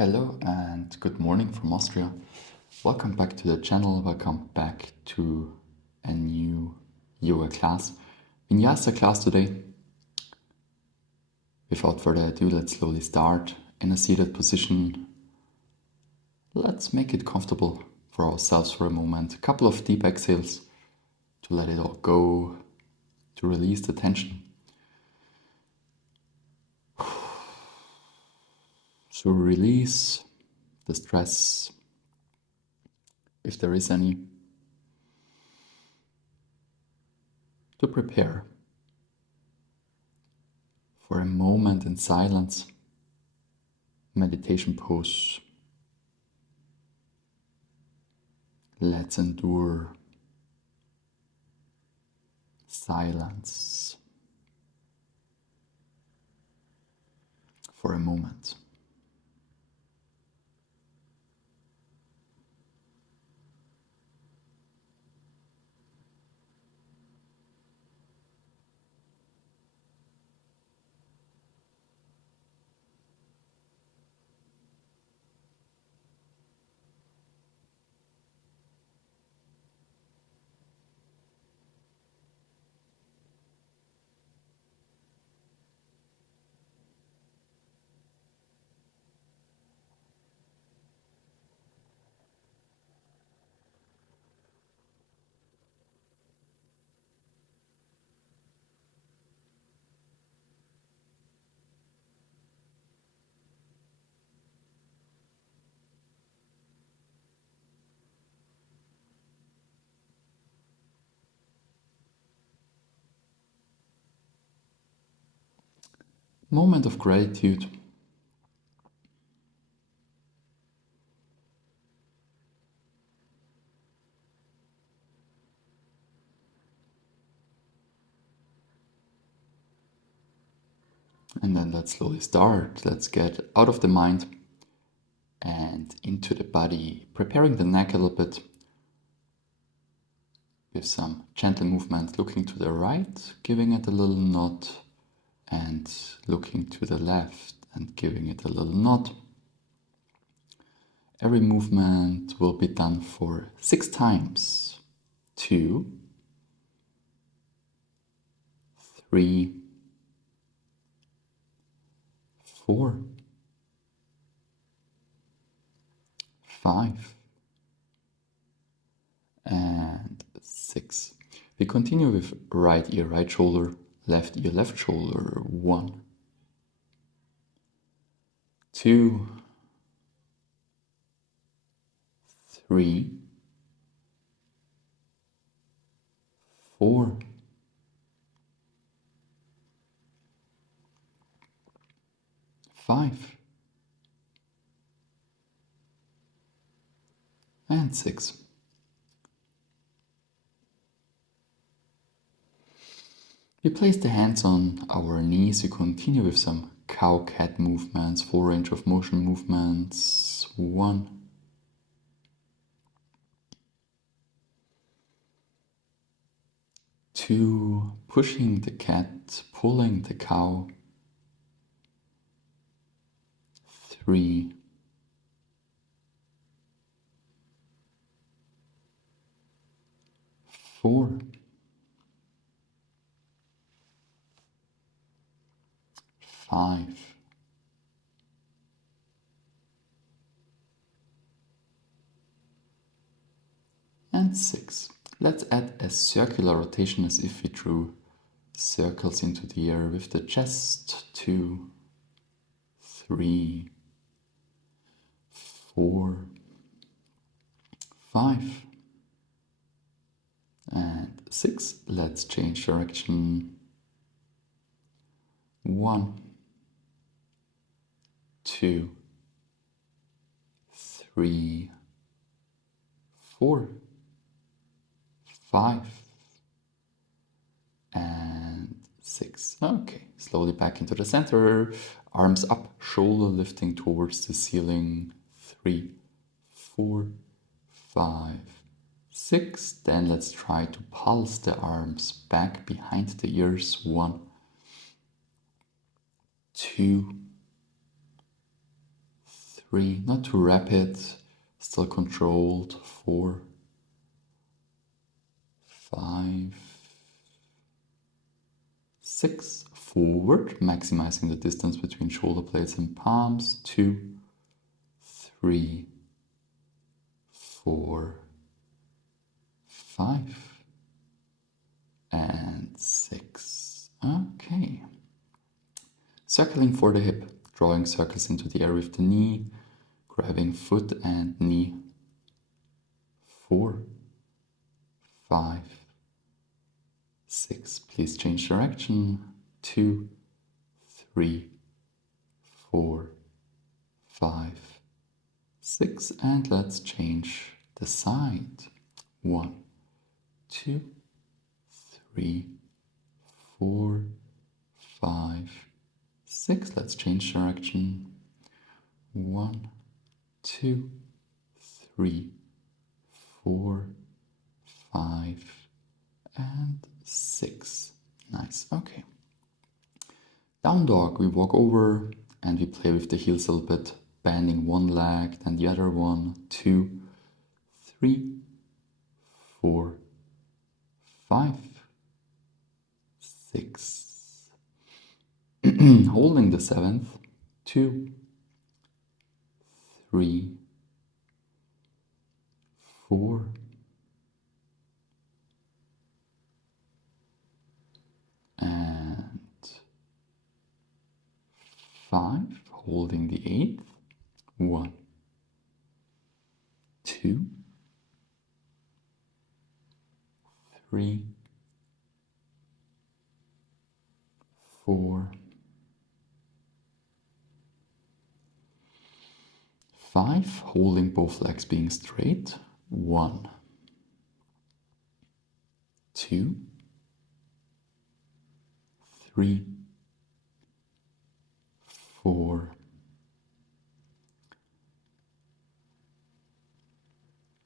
Hello and good morning from Austria. Welcome back to the channel. Welcome back to a new yoga class, vinyasa class today. Without further ado, let's slowly start in a seated position. Let's make it comfortable for ourselves for a moment. A couple of deep exhales to let it all go, to release the tension. So release the stress, if there is any, to prepare for a moment in silence, meditation pose. Let's endure silence for a moment. Moment of gratitude. And then let's slowly start. Let's get out of the mind and into the body, preparing the neck a little bit with some gentle movement, looking to the right, giving it a little nod, and looking to the left and giving it a little nod. Every movement will be done for 6 times. 2, 3, 4, 5, and 6. We continue with right ear, right shoulder, left ear, left shoulder. 1, 2, 3, 4, 5, and 6. We place the hands on our knees. We continue with some cow-cat movements, full range of motion movements. 1, 2, pushing the cat, pulling the cow. 3, 4, 5, and 6. Let's add a circular rotation as if we drew circles into the air with the chest. 2, 3, 4, 5, and 6. Let's change direction. 1, 2, 3, 4, 5, and 6. Okay, slowly back into the center. Arms up, shoulder lifting towards the ceiling. 3, 4, 5, 6. Then let's try to pulse the arms back behind the ears. 1, 2, 3, not too rapid, still controlled, 4, 5, 6, forward, maximizing the distance between shoulder blades and palms, 2, 3, 4, 5, and 6. Okay. Circling for the hip, drawing circles into the air with the knee, grabbing foot and knee, 4, 5, 6. Please change direction, 2, 3, 4, 5, 6, and let's change the side. 1, 2, 3, 4, 5, 6. Let's change direction. 1, 2, 3, 4, 5, and 6. Nice. Okay. Down dog, we walk over and we play with the heels a little bit, bending one leg, then the other one, 2, 3, 4, 5, 6. Holding the 7th, 2, 3, 4, and 5. Holding the 8th, 1, 2, 3, 4, 5, holding both legs being straight, 1, 2, 3, 4,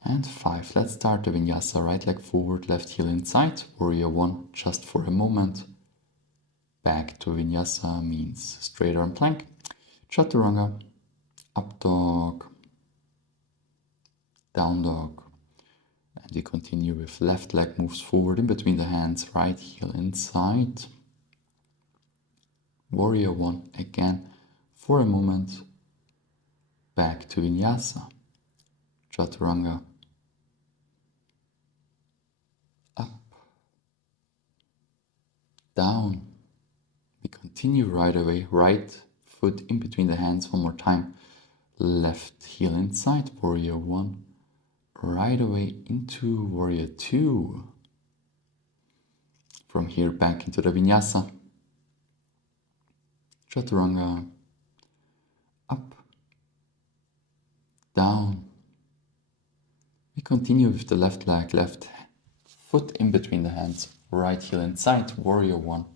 and 5. Let's start the vinyasa. Right leg forward, left heel inside, warrior 1, just for a moment. Back to vinyasa means straight arm plank, chaturanga, up dog, down dog, and we continue with left leg moves forward in between the hands, right heel inside, warrior 1 again for a moment, back to vinyasa, chaturanga, up, down. We continue right away, right foot in between the hands one more time, left heel inside, warrior 1, right away into warrior 2. From here back into the vinyasa, chaturanga, up, down. We continue with the left leg, left foot in between the hands, right heel inside, warrior 1,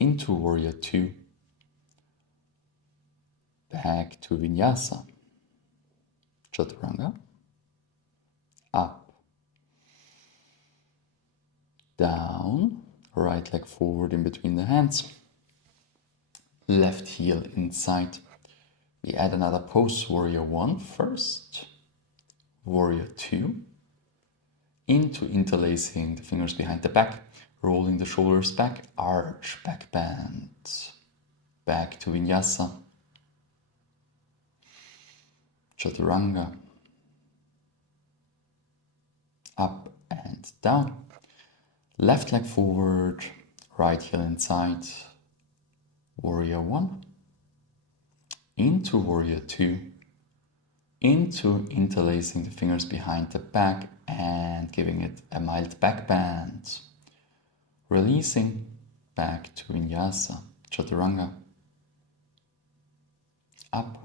into warrior 2, back to vinyasa, chaturanga, up, down, right leg forward in between the hands, left heel inside. We add another pose, warrior 1 first, warrior 2, into interlacing the fingers behind the back, rolling the shoulders back, arch, back bend, back to vinyasa, chaturanga, up and down, left leg forward, right heel inside, warrior 1, into warrior 2, into interlacing the fingers behind the back and giving it a mild back bend, releasing back to vinyasa, chaturanga, up,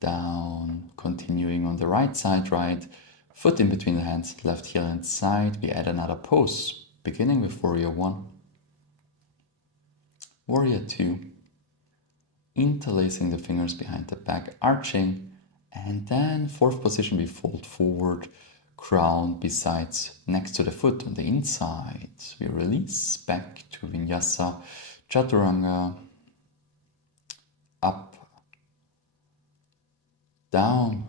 down, continuing on the right side, right foot in between the hands, left heel inside. We add another pose, beginning with warrior 1, warrior 2, interlacing the fingers behind the back, arching, and then fourth position we fold forward, crown besides next to the foot on the inside. We release back to vinyasa, chaturanga, up, down,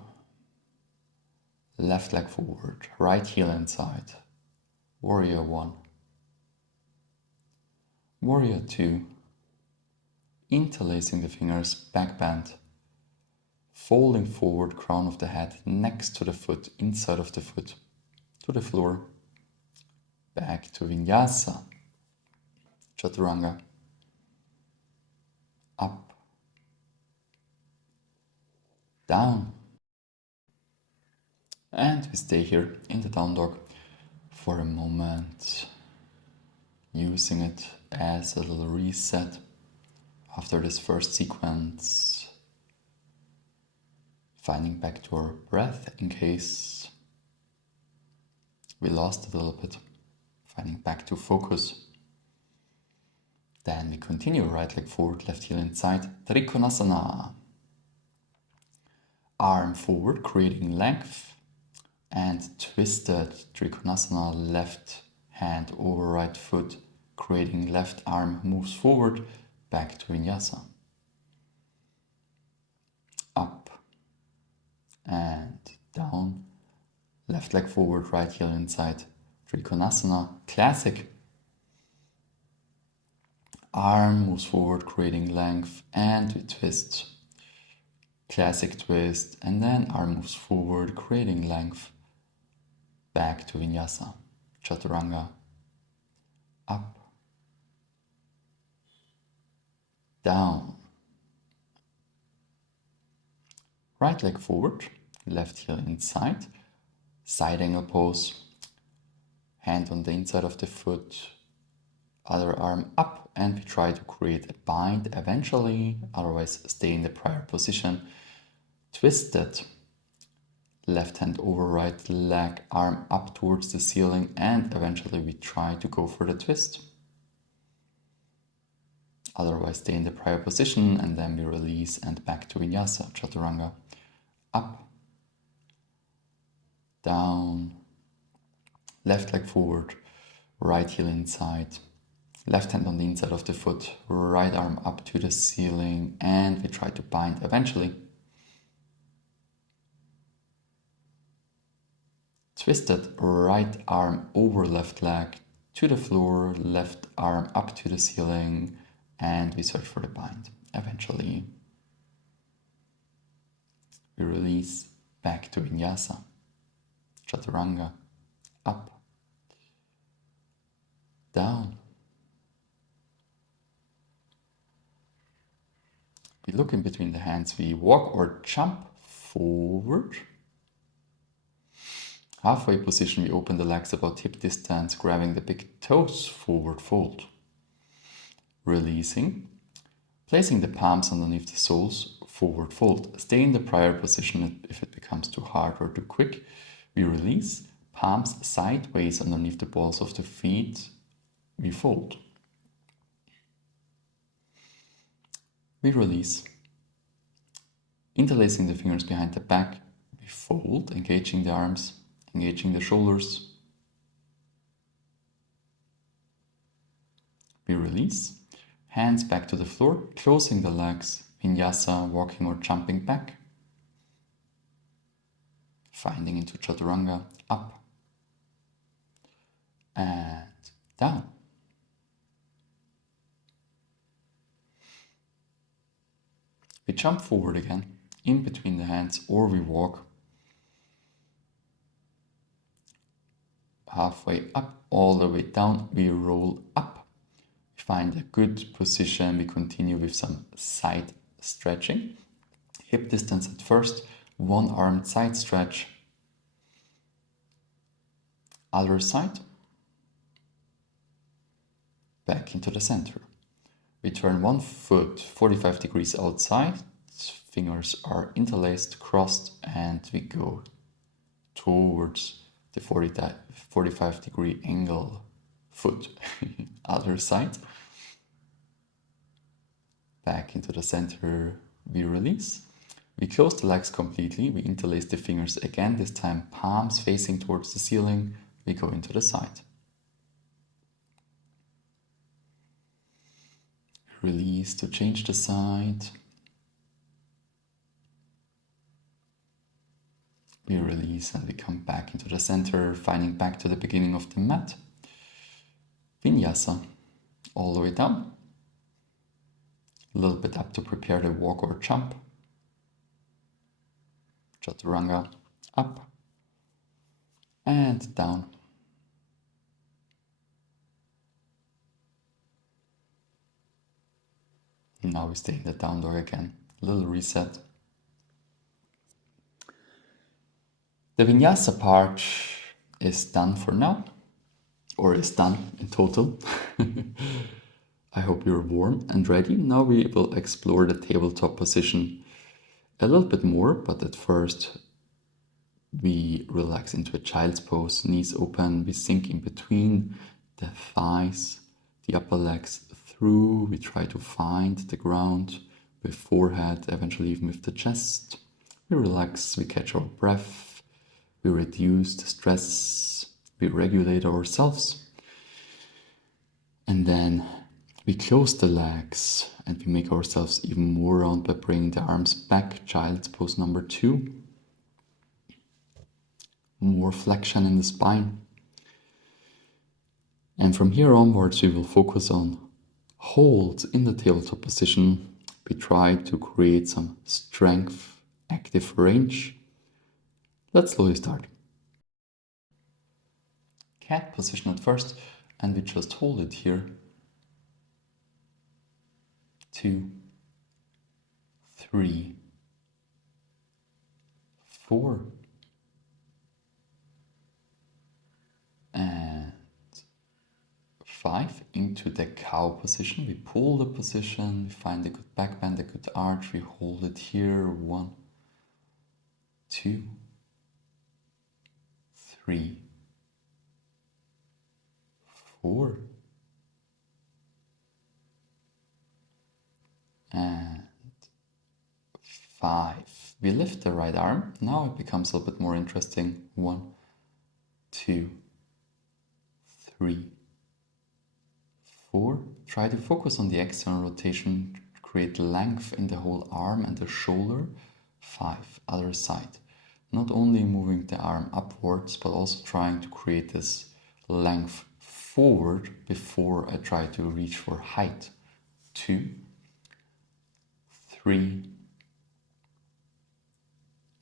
left leg forward, right heel inside, warrior 1, warrior 2, interlacing the fingers, back bend, folding forward, crown of the head next to the foot, inside of the foot, to the floor, back to vinyasa, chaturanga, up, down, and we stay here in the down dog for a moment, using it as a little reset after this first sequence, finding back to our breath in case we lost it a little bit, finding back to focus. Then we continue, right leg forward, left heel inside, Trikonasana. Arm forward, creating length, and twisted Trikonasana, left hand over right foot, creating left arm moves forward, back to vinyasa. Up and down, left leg forward, right heel inside, Trikonasana, classic. Arm moves forward, creating length, and we twist. Classic twist, and then arm moves forward, creating length, back to vinyasa, chaturanga, up, down, right leg forward, left heel inside, side angle pose, hand on the inside of the foot, other arm up, and we try to create a bind eventually, otherwise stay in the prior position, twisted, left hand over right leg, arm up towards the ceiling, and eventually we try to go for the twist. Otherwise stay in the prior position, and then we release and back to vinyasa, chaturanga, up, down, left leg forward, right heel inside, left hand on the inside of the foot, right arm up to the ceiling, and we try to bind eventually. Twisted right arm over left leg to the floor, left arm up to the ceiling, and we search for the bind. Eventually, we release back to vinyasa, chaturanga, up, down. We look in between the hands, we walk or jump forward. Halfway position, we open the legs about hip distance, grabbing the big toes, forward fold. Releasing, placing the palms underneath the soles, forward fold. Stay in the prior position if it becomes too hard or too quick. We release, palms sideways underneath the balls of the feet, we fold. We release, interlacing the fingers behind the back, we fold, engaging the arms, engaging the shoulders. We release, hands back to the floor, closing the legs, vinyasa, walking or jumping back. Finding into chaturanga, up and down. We jump forward again, in between the hands, or we walk halfway up, all the way down, we roll up. We find a good position, we continue with some side stretching. Hip distance at first, one arm side stretch. Other side. Back into the center. We turn one foot 45 degrees outside, fingers are interlaced, crossed, and we go towards the 45 degree angle foot. Other side. Back into the center, we release. We close the legs completely, we interlace the fingers again, this time palms facing towards the ceiling, we go into the side. Release to change the side. We release and we come back into the center, finding back to the beginning of the mat. Vinyasa, all the way down. A little bit up to prepare the walk or jump. Chaturanga, up and down. Now we stay in the down dog again. A little reset. The vinyasa part is done for now, or is done in total. I hope you're warm and ready. Now we will explore the tabletop position a little bit more, but at first we relax into a child's pose, knees open, we sink in between the thighs, the upper legs through, we try to find the ground with forehead, eventually even with the chest. We relax, we catch our breath, we reduce the stress, we regulate ourselves. And then we close the legs and we make ourselves even more round by bringing the arms back, child's pose number 2. More flexion in the spine. And from here onwards, we will focus on holds in the tabletop position. We try to create some strength, active range. Let's slowly start. Cat position at first, and we just hold it here. 2, 3, 4, and 5 into the cow position. We pull the position, we find a good back bend, a good arch, we hold it here. 1, 2, 3, 4, and 5. We lift the right arm. Now it becomes a little bit more interesting. 1, 2, 3, 4. Try to focus on the external rotation, create length in the whole arm and the shoulder. 5. Other side. Not only moving the arm upwards, but also trying to create this length forward before I try to reach for height. 2, 3,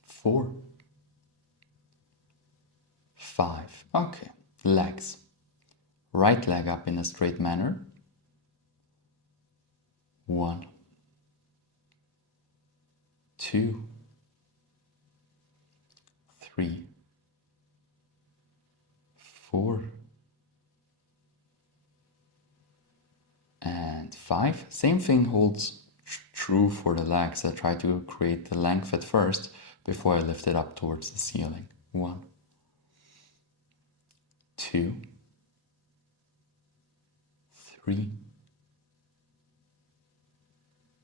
4, 5. Okay, legs. Right leg up in a straight manner. 1, 2, 3, 4, and 5. Same thing holds true for the legs. I try to create the length at first before I lift it up towards the ceiling. 1, 2, 3,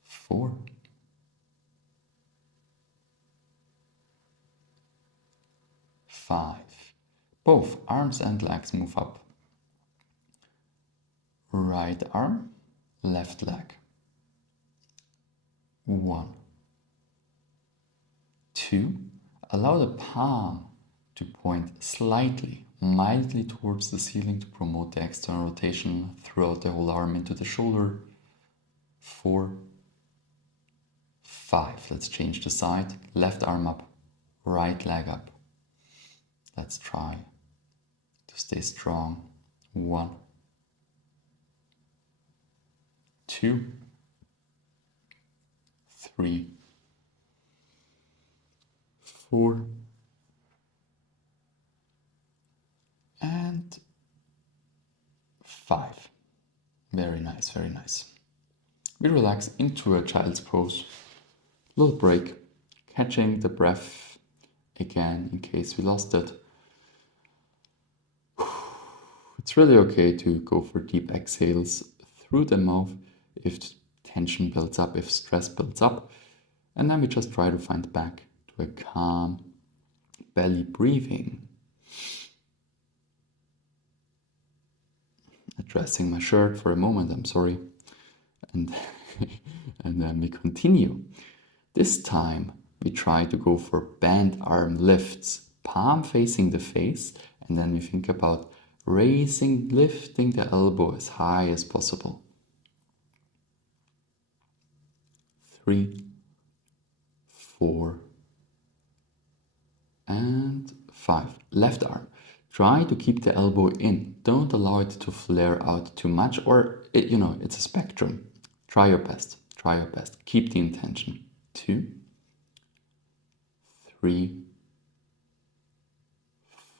4, 5. Both arms and legs move up. Right arm, left leg. 1, 2. Allow the palm to point slightly, mildly towards the ceiling to promote the external rotation throughout the whole arm into the shoulder. 4, 5. Let's change the side. Left arm up, right leg up. Let's try to stay strong. 1, 2, 3, 4, and 5. Very nice, very nice. We relax into a child's pose. Little break, catching the breath again in case we lost it. It's really okay to go for deep exhales through the mouth if tension builds up, if stress builds up. And then we just try to find back to a calm belly breathing. Addressing my shirt for a moment, I'm sorry. And then we continue. This time we try to go for bent arm lifts, palm facing the face, and then we think about raising, lifting the elbow as high as possible. 3, 4, and 5. Left arm. Try to keep the elbow in. Don't allow it to flare out too much, or it's a spectrum. Try your best. Try your best. Keep the intention. 2, 3,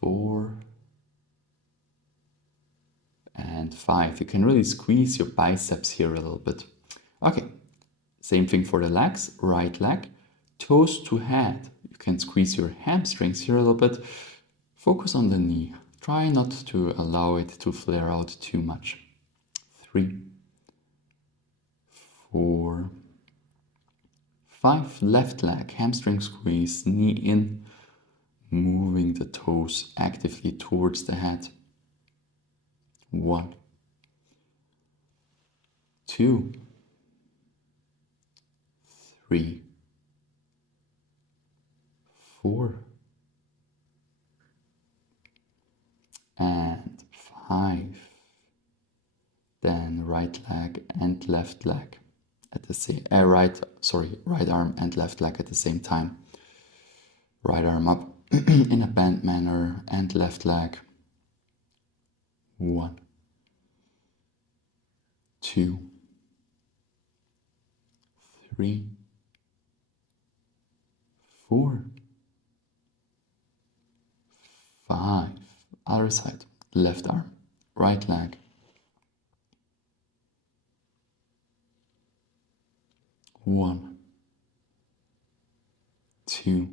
4, and 5. You can really squeeze your biceps here a little bit. Okay, same thing for the legs. Right leg, toes to head. You can squeeze your hamstrings here a little bit. Focus on the knee. Try not to allow it to flare out too much. 3, 4, 5. Left leg, hamstring squeeze, knee in, moving the toes actively towards the head. 1, 2, 3, 4, and 5. Then right leg and left leg at the same right arm and left leg at the same time. Right arm up in a bent manner and left leg. 1, 2, 3, 4, 5. Other side. Left arm, right leg. 1, 2,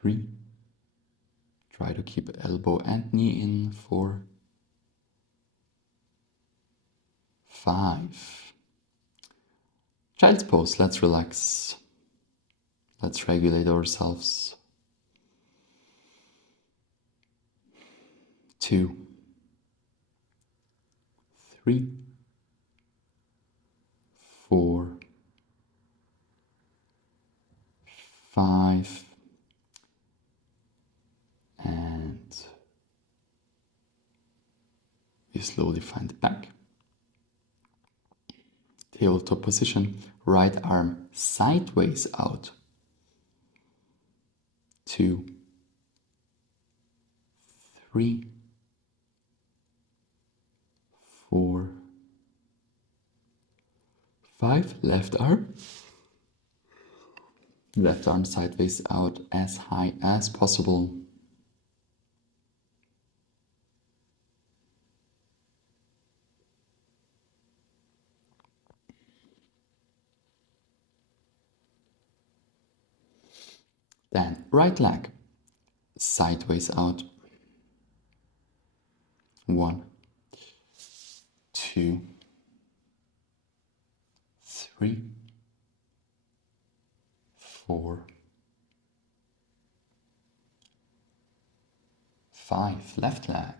3. Try to keep elbow and knee in. 4, 5. Child's pose. Let's relax. Let's regulate ourselves. 2, 3, 4, 5, and we slowly find back. Tabletop position, right arm sideways out. 2, 3, 4, 5. Left arm. Left arm sideways out as high as possible. Then right leg sideways out. 1, 2, 3, 4, 5. Left leg.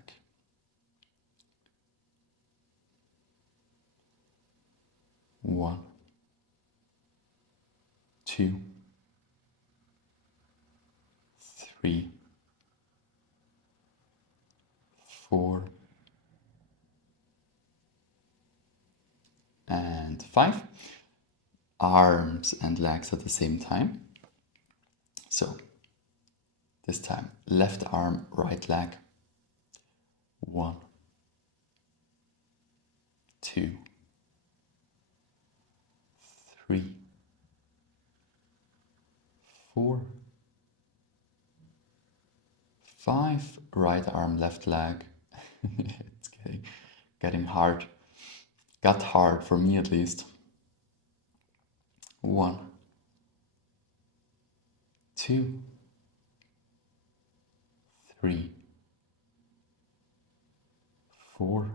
1, 2, 3, 4, and 5. Arms and legs at the same time. So this time left arm, right leg. 1, 2, 3, 4, 5. Right arm, left leg. It's getting hard. Got hard for me at least. 1, 2, 3, 4,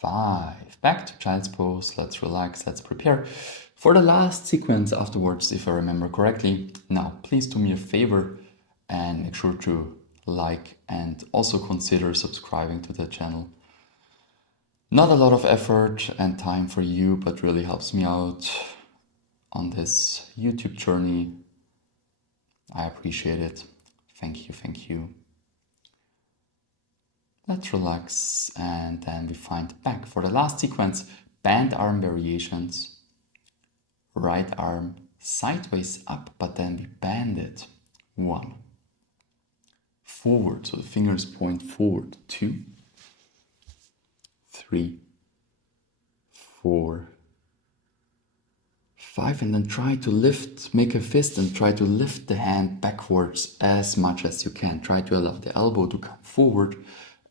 5. Back to child's pose. Let's relax. Let's prepare for the last sequence afterwards, if I remember correctly. Now, please do me a favor and make sure to like and also consider subscribing to the channel. Not a lot of effort and time for you, but really helps me out on this YouTube journey. I appreciate it. Thank you, thank you. Let's relax and then we find back. For the last sequence, band arm variations. Right arm sideways up, but then we bend it. 1. Forward, so the fingers point forward. 2, 3, 4, 5, and then try to lift, make a fist and try to lift the hand backwards as much as you can. Try to allow the elbow to come forward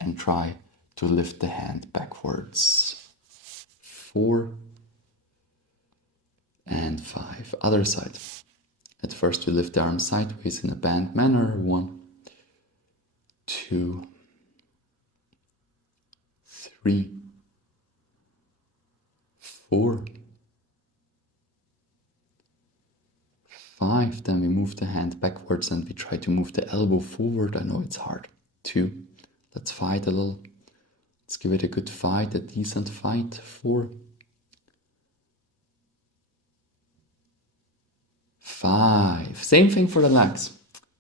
and try to lift the hand backwards. 4 and 5. Other side. At first we lift the arm sideways in a band manner. 1, 2, 3, 4, 5. Then we move the hand backwards and we try to move the elbow forward. I know it's hard. 2. Let's fight a little. Let's give it a good fight, a decent fight. 4, 5. Same thing for the legs.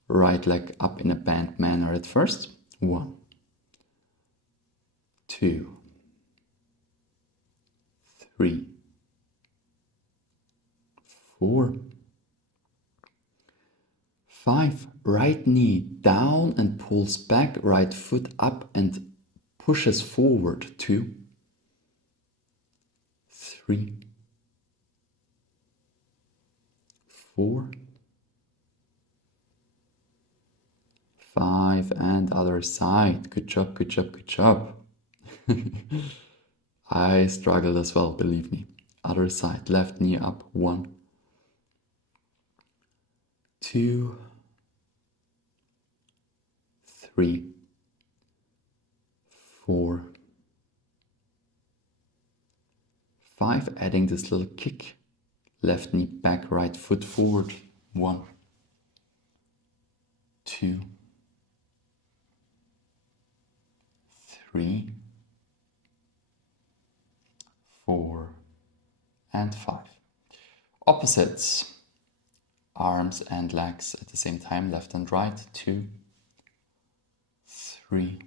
Right leg up in a band manner at first. 1, 2, 3, 4, 5. Right knee down and pulls back. Right foot up and pushes forward. 2, 3, 4, 5, and other side. Good job, good job, good job. I struggled as well, believe me. Other side, left knee up. 1, 2, 3, 4, 5. Adding this little kick. Left knee back, right foot forward. 1, 2, 3, 4, and 5. Opposites. Arms and legs at the same time, left and right. 2, 3,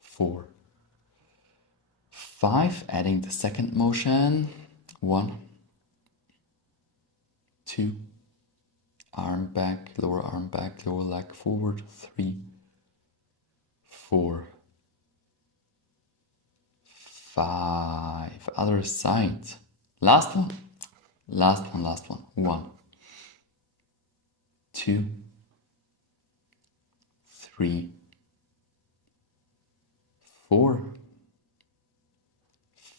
4, 5. Adding the second motion. 1, 2, arm back, lower leg forward. 3, 4, 5. Other side. Last one. 1, 2, 3, 4,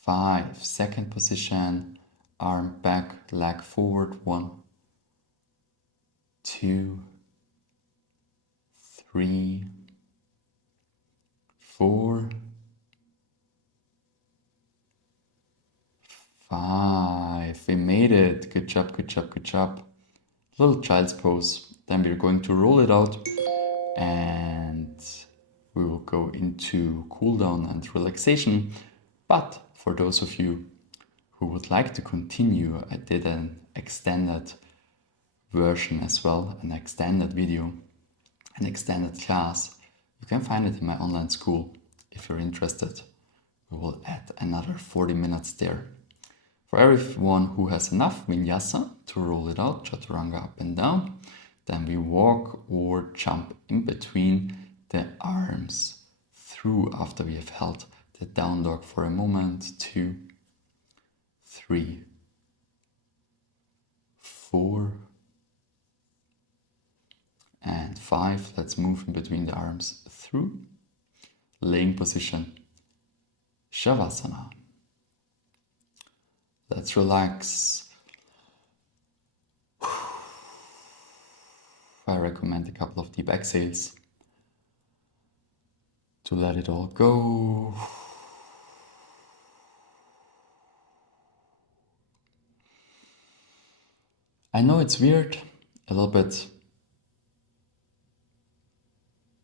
5. Second position. Arm back, leg forward. 1, 2, 3, 4, 5. We made it. Good job, good job, good job. Little child's pose. Then we're going to roll it out and we will go into cool down and relaxation. But for those of you who would like to continue, I did an extended version as well, an extended video, an extended class. You can find it in my online school. If you're interested, we will add another 40 minutes there. For everyone who has enough vinyasa to roll it out, chaturanga up and down, then we walk or jump in between the arms through after we have held the down dog for a moment. 2, 3, 4, and 5. Let's move in between the arms through. Laying position, Shavasana. Let's relax. I recommend a couple of deep exhales to let it all go. I know it's weird, a little bit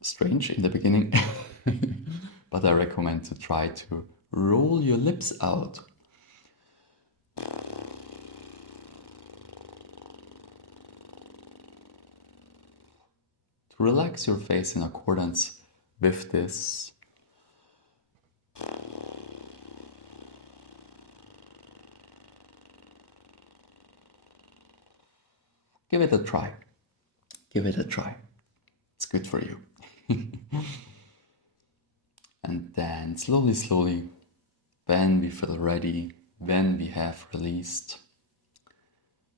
strange in the beginning, but I recommend to try to roll your lips out. To relax your face in accordance with this. Give it a try. Give it a try. It's good for you. And then slowly, slowly, when we feel ready, when we have released,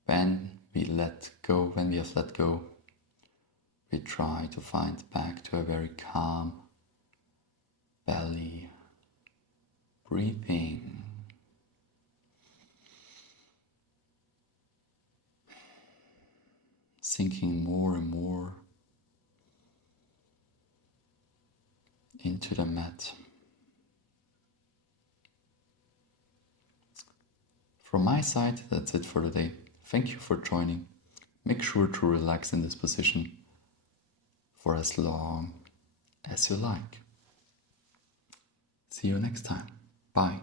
when we have let go, we try to find back to a very calm belly breathing. Sinking more and more into the mat. From my side, that's it for today. Thank you for joining. Make sure to relax in this position for as long as you like. See you next time. Bye.